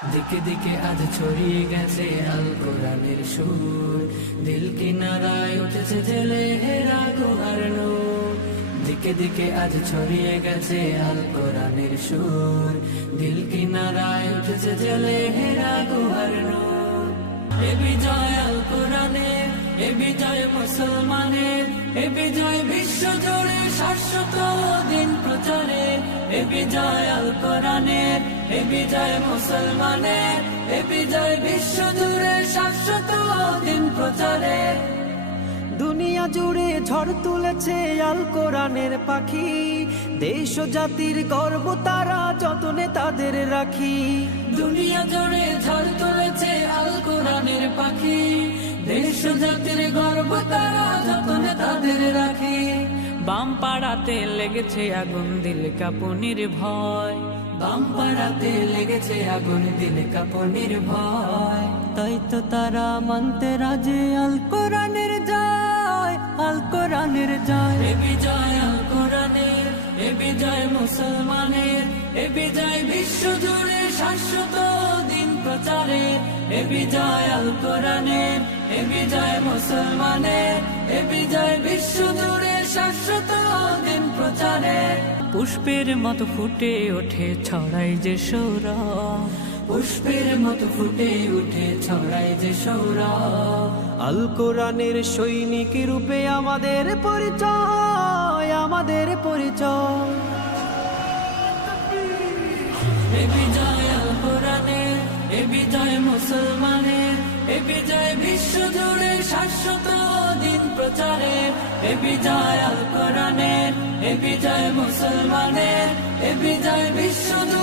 দিকে দিকে আজ ছড়িয়ে গেছে আল কোরআনের সুর, দিল কিনারায় উঠেছে জেলে হেরা গুহার নূর। দিকে দিকে আজ ছড়িয়ে গেছে আল কোরআনের সুর, দিল কিনারায় উঠেছে জেলে হেরা গুহার নূর। এ বিজয় আল কোরআনের, এ বিজয় মুসলমানের, এ বিজয় বিশ্ব জুড়ে শাশ্বত দিন প্রচারে। এ বিজয় আল কোরআনের, এ বিজয় মুসলমানের, এ বিজয় বিশ্ব জুড়ে শাশ্বত দিন প্রচারে। দুনিয়া জুড়ে ঝড় তুলেছে আল কোরআনের পাখি, দেশ ও জাতির গর্ব তারা যতনে তাদের রাখি। দুনিয়া জুড়ে ঝড় তুলেছে আল কোরআনের পাখি, দেশ ও জাতির গর্ব তারা যতনে তাদের রাখি। বাম পাড়াতে লেগেছে আগুন, দিল কাঁপুনির ভয়। বাম পাড়াতে লেগেছে আগুন, দিল কাঁপুনির ভয়। তাই তো তারা মানতে রাজে আল কোরআনের জয়, আল কোরআনের জয়। এ বিজয় আল কোরআনের, এ বিজয় মুসলমানের, এ বিজয় বিশ্ব জুড়ে শাশ্বত দিন প্রচারে। এ বিজয় আল কোরআনের, এ বিজয় মুসলমানের, এ বিজয় বিশ্ব জুড়ে শাশ্বত দিন প্রচারে। পুষ্পের মতো ফুটে ওঠে ছড়াই যে সৌরভ, পুষ্পের মতো ফুটে উঠে ছড়ায় যে সৌরভ। আল কোরআনের সৈনিক রূপে আমাদের পরিচয়, আমাদের পরিচয়। এ বিজয় আল কোরআনের, এ বিজয় মুসলমানের, এ বিজয় বিশ্ব জুড়ে শাশ্বত দিন প্রচারে। এ বিজয় আল কোরআনের, এ বিজয় মুসলমানের, এ বিজয় বিশ্ব জুড়ে